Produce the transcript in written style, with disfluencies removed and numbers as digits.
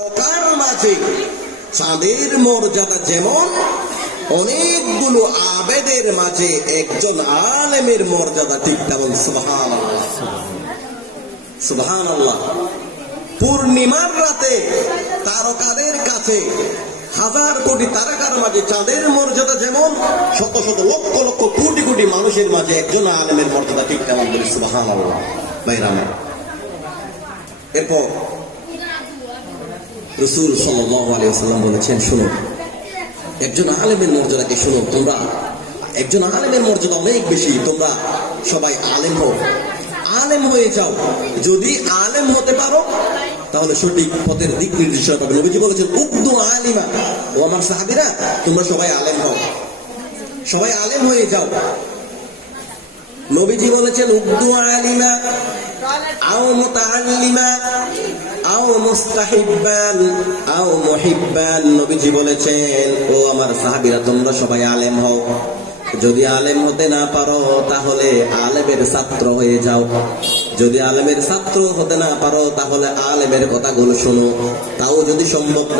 তার মাঝে চাঁদের মর্যাদা যেমন, অনেকগুলো আবেদের মাঝে একজন আলেমের মর্যাদা ঠিক তেমন। সুবহানাল্লাহ, সুবহানাল্লাহ। পূর্ণিমার রাতে তারকাদের কাছে, হাজার কোটি তারকার মাঝে চাঁদের মর্যাদা যেমন, শত শত লক্ষ লক্ষ কোটি কোটি মানুষের মাঝে একজন আলেমের মর্যাদা ঠিক তেমন। বলি সুবহানাল্লাহ। ভাইরা, এরপর রাসূল সাল্লাল্লাহু আলাইহি ওয়াসাল্লাম বলেছেন, শুনো, একজন আলেমের মর্যাদাকে শুনো। তোমরা একজন আলেমের মর্যাদা অনেক বেশি। তোমরা সবাই আলেম হও, আলেম হয়ে যাও। যদি আলেম হতে পারো তাহলে সঠিক পথের দিক নির্দেশনা পাবে। নবীজি বলেছেন, উকদু আলিমা। ও আমার সাহাবীরা, তোমরা সবাই আলেম হও, সবাই আলেম হয়ে যাও। নবীজি বলেছেন, উকদু আলিমা আও মুতাআল্লিমা আও মুস্তাহিব্বান আও মুহিব্বান। নবীজি বলেছেন, ও আমার সাহাবীরা, তোমরা সবাই আলেম হও। যদি আলেম হতে না পারো তাহলে আলেমের ছাত্র হয়ে যাও। যদি আলেমের ছাত্র হতে না পারো তাহলে আলেমের কথাগুলো শোনো। তাও যদি সম্ভব না